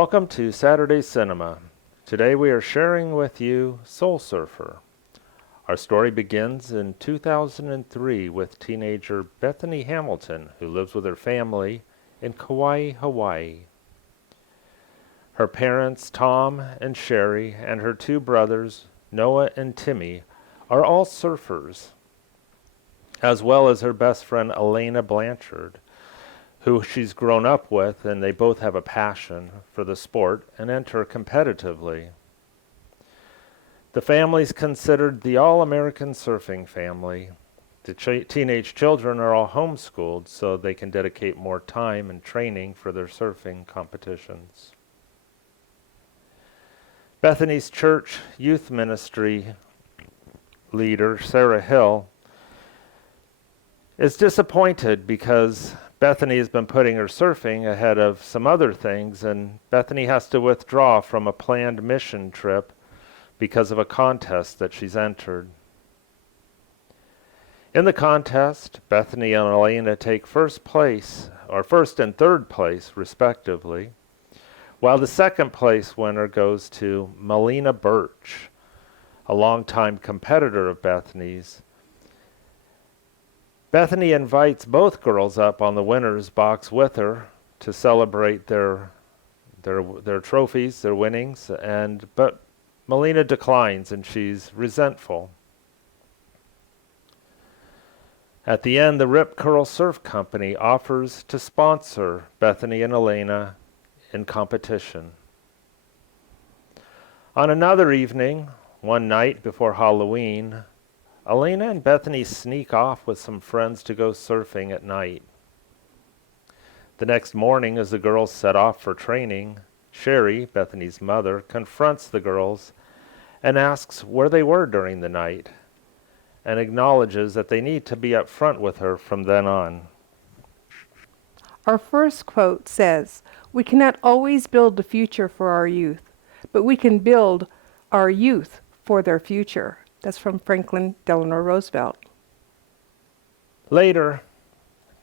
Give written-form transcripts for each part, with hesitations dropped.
Welcome to Saturday Cinema. Today we are sharing with you Soul Surfer. Our story begins in 2003 with teenager Bethany Hamilton, who lives with her family in Kauai, Hawaii. Her parents, Tom and Sherry, and her two brothers, Noah and Timmy, are all surfers, as well as her best friend Elena Blanchard, who she's grown up with, and they both have a passion for the sport and enter competitively. The family's considered the all-American surfing family. The teenage children are all homeschooled, so they can dedicate more time and training for their surfing competitions. Bethany's church youth ministry leader, Sarah Hill, is disappointed because Bethany has been putting her surfing ahead of some other things, and Bethany has to withdraw from a planned mission trip because of a contest that she's entered. In the contest, Bethany and Elena take first and third place, respectively, while the second place winner goes to Melina Birch, a longtime competitor of Bethany's. Bethany invites both girls up on the winner's box with her to celebrate their trophies, their winnings, but Melina declines and she's resentful. At the end, the Rip Curl Surf Company offers to sponsor Bethany and Elena in competition. On another evening, one night before Halloween, Elena and Bethany sneak off with some friends to go surfing at night. The next morning, as the girls set off for training, Sherry, Bethany's mother, confronts the girls and asks where they were during the night, and acknowledges that they need to be up front with her from then on. Our first quote says, "We cannot always build the future for our youth, but we can build our youth for their future." That's from Franklin Delano Roosevelt. Later,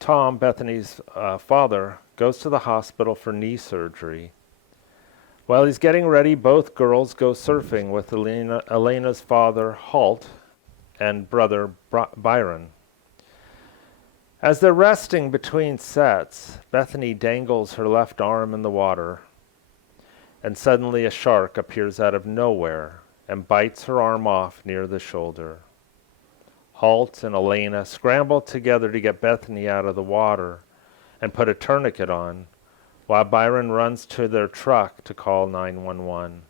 Tom, Bethany's father, goes to the hospital for knee surgery. While he's getting ready, both girls go surfing with Elena's father, Halt, and brother, Byron. As they're resting between sets, Bethany dangles her left arm in the water, and suddenly a shark appears out of nowhere and bites her arm off near the shoulder. Halt and Elena scramble together to get Bethany out of the water and put a tourniquet on, while Byron runs to their truck to call 911.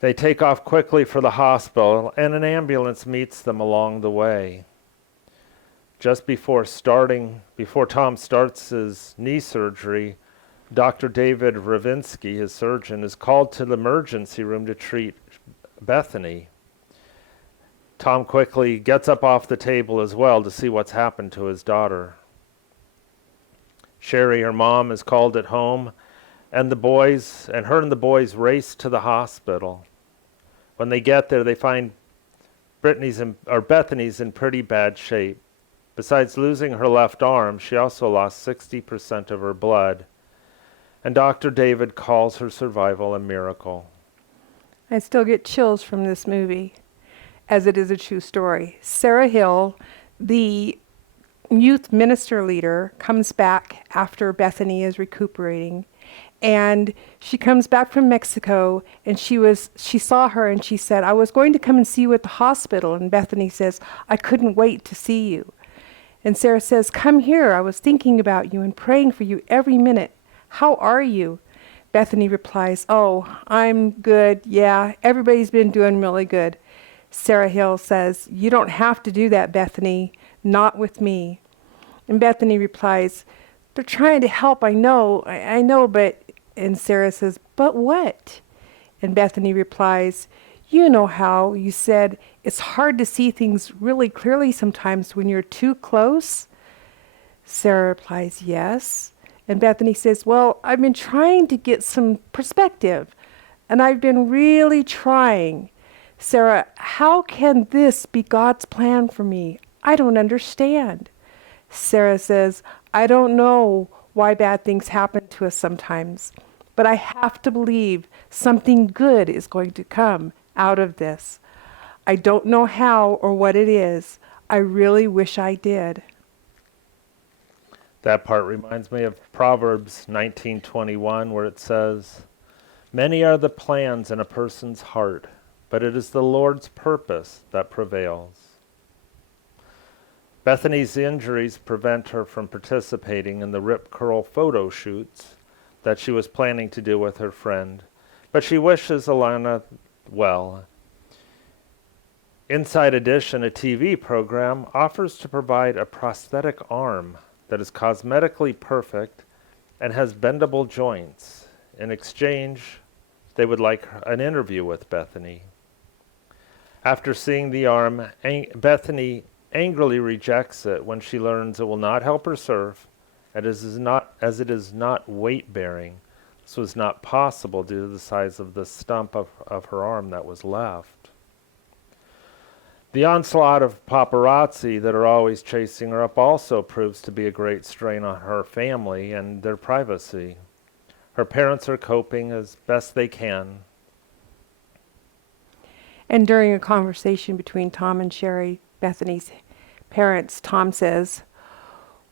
They take off quickly for the hospital, and an ambulance meets them along the way. Just before Tom starts his knee surgery, Dr. David Ravinsky, his surgeon, is called to the emergency room to treat Bethany. Tom quickly gets up off the table as well to see what's happened to his daughter. Sherry, her mom, is called at home, and her and the boys race to the hospital. When they get there, they find Bethany's in pretty bad shape. Besides losing her left arm, she also lost 60% of her blood, and Dr. David calls her survival a miracle. I still get chills from this movie, as it is a true story. Sarah Hill, the youth minister leader, comes back after Bethany is recuperating, and she comes back from Mexico, and she saw her and she said, "I was going to come and see you at the hospital," and Bethany says, "I couldn't wait to see you." And Sarah says, "Come here, I was thinking about you and praying for you every minute. How are you?" Bethany replies, "Oh, I'm good. Yeah, everybody's been doing really good." Sarah Hill says, "You don't have to do that, Bethany. Not with me." And Bethany replies, "They're trying to help, I know, but..." And Sarah says, "But what?" And Bethany replies, "You know how you said it's hard to see things really clearly sometimes when you're too close?" Sarah replies, "Yes." And Bethany says, "Well, I've been trying to get some perspective, and I've been really trying. Sarah, how can this be God's plan for me? I don't understand." Sarah says, "I don't know why bad things happen to us sometimes. But I have to believe something good is going to come out of this. I don't know how or what it is. I really wish I did. That part reminds me of Proverbs 19:21, where it says, "Many are the plans in a person's heart, but it is the Lord's purpose that prevails." Bethany's injuries prevent her from participating in the Rip Curl photo shoots that she was planning to do with her friend, but she wishes Alana well. Inside Edition, a TV program, offers to provide a prosthetic arm that is cosmetically perfect and has bendable joints. In exchange, they would like an interview with Bethany. After seeing the arm, Bethany angrily rejects it when she learns it will not help her surf, as it is not weight-bearing. This was not possible due to the size of the stump of her arm that was left. The onslaught of paparazzi that are always chasing her up also proves to be a great strain on her family and their privacy. Her parents are coping as best they can. And during a conversation between Tom and Sherry, Bethany's parents, Tom says,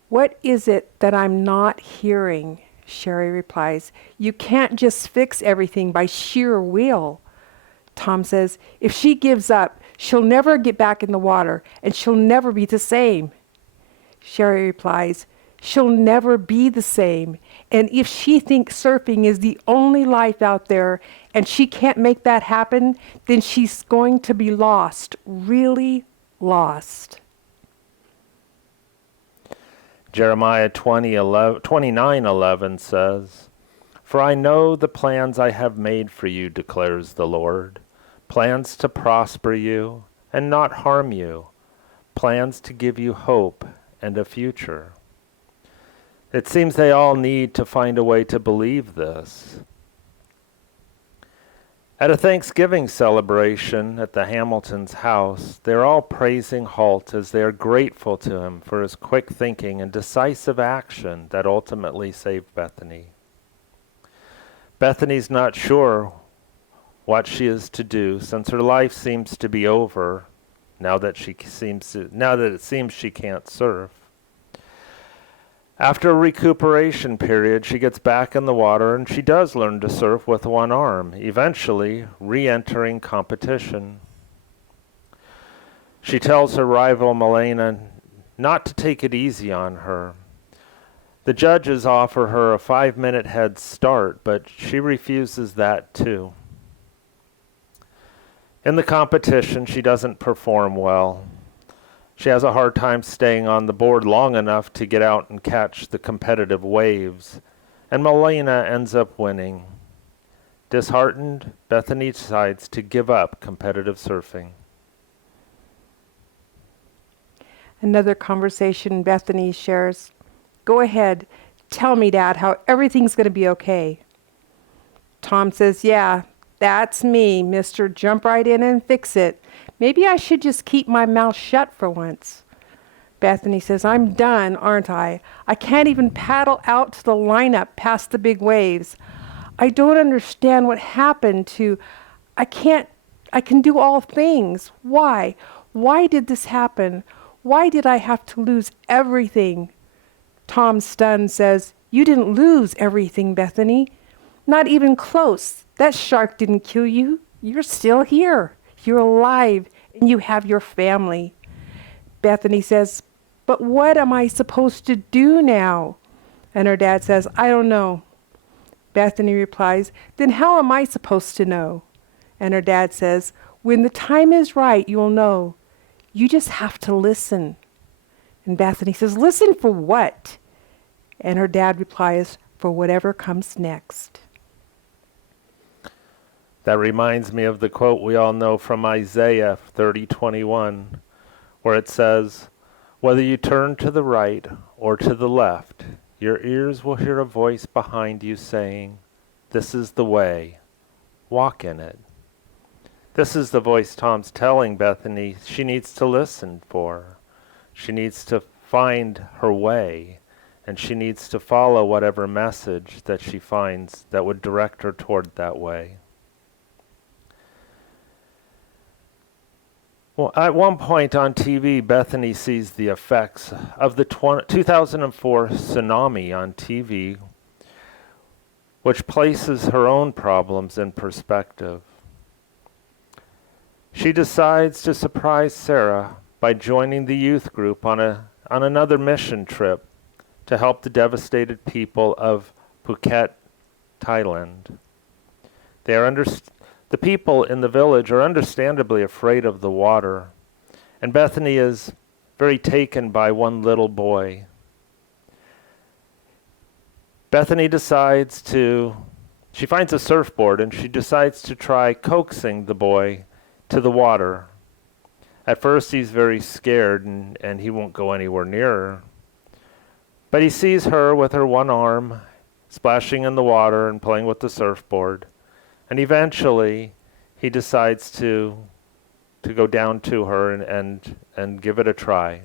"What is it that I'm not hearing?" Sherry replies, "You can't just fix everything by sheer will." Tom says, "If she gives up, she'll never get back in the water, and she'll never be the same." Sherry replies, "She'll never be the same. And if she thinks surfing is the only life out there, and she can't make that happen, then she's going to be lost, really lost." Jeremiah 29:11 says, "For I know the plans I have made for you, declares the Lord, plans to prosper you and not harm you, plans to give you hope and a future." It seems they all need to find a way to believe this. At a Thanksgiving celebration at the Hamiltons' house, they're all praising Halt as they are grateful to him for his quick thinking and decisive action that ultimately saved Bethany. Bethany's not sure what she is to do since her life seems to be over now that it seems she can't surf. After a recuperation period, she gets back in the water and she does learn to surf with one arm, eventually re-entering competition. She tells her rival Milena not to take it easy on her. The judges offer her a 5-minute head start, but she refuses that too. In the competition, she doesn't perform well. She has a hard time staying on the board long enough to get out and catch the competitive waves, and Milena ends up winning. Disheartened, Bethany decides to give up competitive surfing. Another conversation Bethany shares, "Go ahead, tell me, Dad, how everything's going to be okay." Tom says, "Yeah, that's me, Mr. Jump Right In and Fix It. Maybe I should just keep my mouth shut for once." Bethany says, "I'm done, aren't I? I can't even paddle out to the lineup past the big waves. I don't understand what happened to, I can do all things. Why? Why did this happen? Why did I have to lose everything?" Tom, stunned, says, "You didn't lose everything, Bethany. Not even close. That shark didn't kill you. You're still here. You're alive, and you have your family." Bethany says, "But what am I supposed to do now?" And her dad says, "I don't know." Bethany replies, "Then how am I supposed to know?" And her dad says, "When the time is right, you'll know. You just have to listen." And Bethany says, "Listen for what?" And her dad replies, "For whatever comes next." That reminds me of the quote we all know from Isaiah 30:21, where it says, "Whether you turn to the right or to the left, your ears will hear a voice behind you saying, 'This is the way, walk in it.'" This is the voice Tom's telling Bethany she needs to listen for. She needs to find her way and she needs to follow whatever message that she finds that would direct her toward that way. Well, at one point on TV, Bethany sees the effects of the 2004 tsunami on TV, which places her own problems in perspective. She decides to surprise Sarah by joining the youth group on another mission trip to help the devastated people of Phuket, Thailand. The people in the village are understandably afraid of the water, and Bethany is very taken by one little boy. Bethany she finds a surfboard and she decides to try coaxing the boy to the water. At first he's very scared and he won't go anywhere near her. But he sees her with her one arm splashing in the water and playing with the surfboard. And eventually he decides to go down to her and give it a try.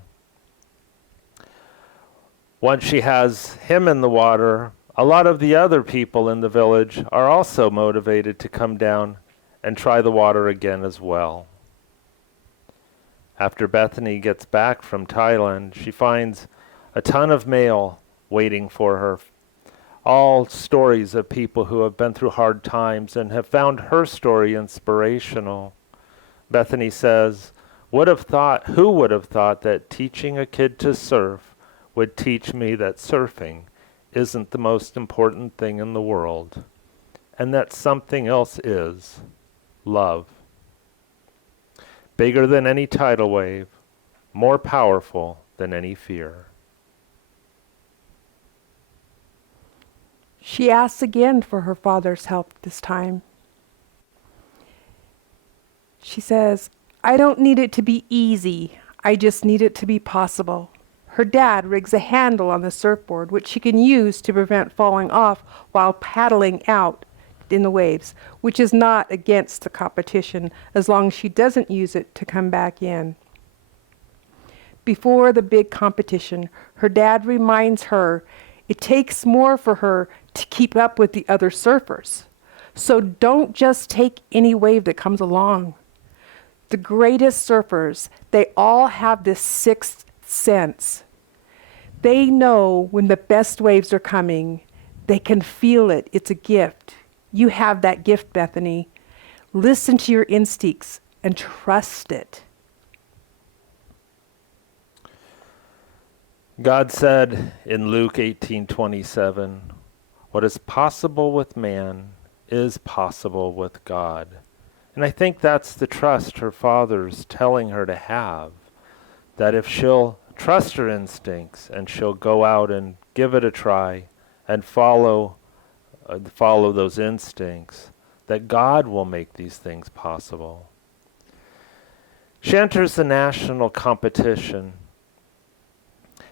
Once she has him in the water, a lot of the other people in the village are also motivated to come down and try the water again as well. After Bethany gets back from Thailand, she finds a ton of mail waiting for her. All stories of people who have been through hard times and have found her story inspirational. Bethany says, who would have thought that teaching a kid to surf would teach me that surfing isn't the most important thing in the world, and that something else is love. Bigger than any tidal wave, more powerful than any fear. She asks again for her father's help this time. She says, I don't need it to be easy. I just need it to be possible. Her dad rigs a handle on the surfboard, which she can use to prevent falling off while paddling out in the waves, which is not against the competition as long as she doesn't use it to come back in. Before the big competition, her dad reminds her it takes more for her to keep up with the other surfers. So don't just take any wave that comes along. The greatest surfers, they all have this sixth sense. They know when the best waves are coming. They can feel it. It's a gift. You have that gift, Bethany. Listen to your instincts and trust it. God said in Luke 18:27, what is possible with man is possible with God. And I think that's the trust her father's telling her to have, that if she'll trust her instincts and she'll go out and give it a try and follow those instincts, that God will make these things possible. She enters the national competition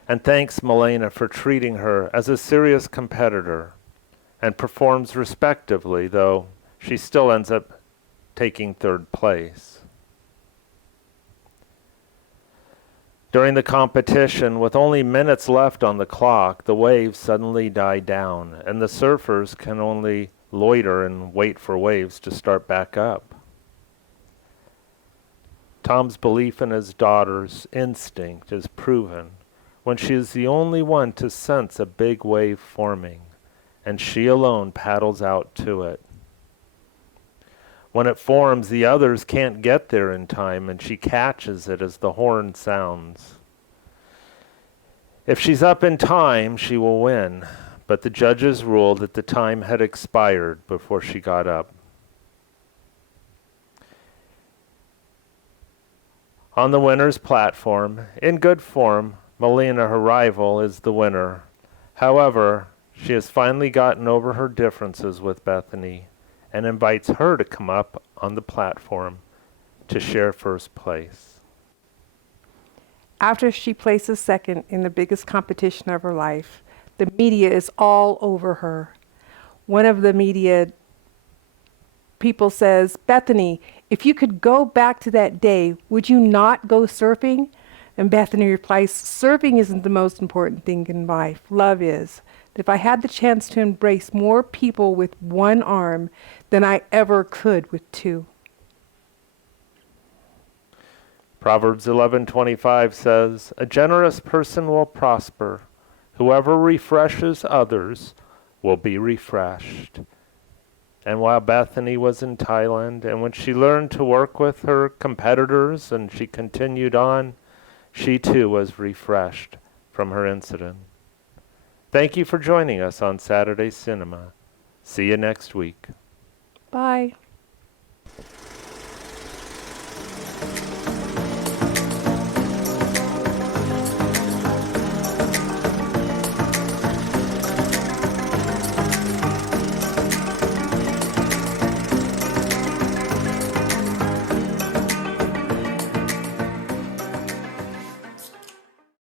and thanks Milena for treating her as a serious competitor and performs respectively, though she still ends up taking third place. During the competition, with only minutes left on the clock, the waves suddenly die down, and the surfers can only loiter and wait for waves to start back up. Tom's belief in his daughter's instinct is proven when she is the only one to sense a big wave forming, and she alone paddles out to it. When it forms, the others can't get there in time, and she catches it as the horn sounds. If she's up in time, she will win, but the judges ruled that the time had expired before she got up. On the winner's platform, in good form, Milena, her rival, is the winner. However, she has finally gotten over her differences with Bethany and invites her to come up on the platform to share first place. After she places second in the biggest competition of her life, the media is all over her. One of the media people says, Bethany, if you could go back to that day, would you not go surfing? And Bethany replies, serving isn't the most important thing in life. Love is. If I had the chance to embrace more people with one arm than I ever could with two. Proverbs 11:25 says, "A generous person will prosper. Whoever refreshes others will be refreshed." And while Bethany was in Thailand, and when she learned to work with her competitors and she continued on, she too was refreshed from her incident. Thank you for joining us on Saturday Cinema. See you next week. Bye.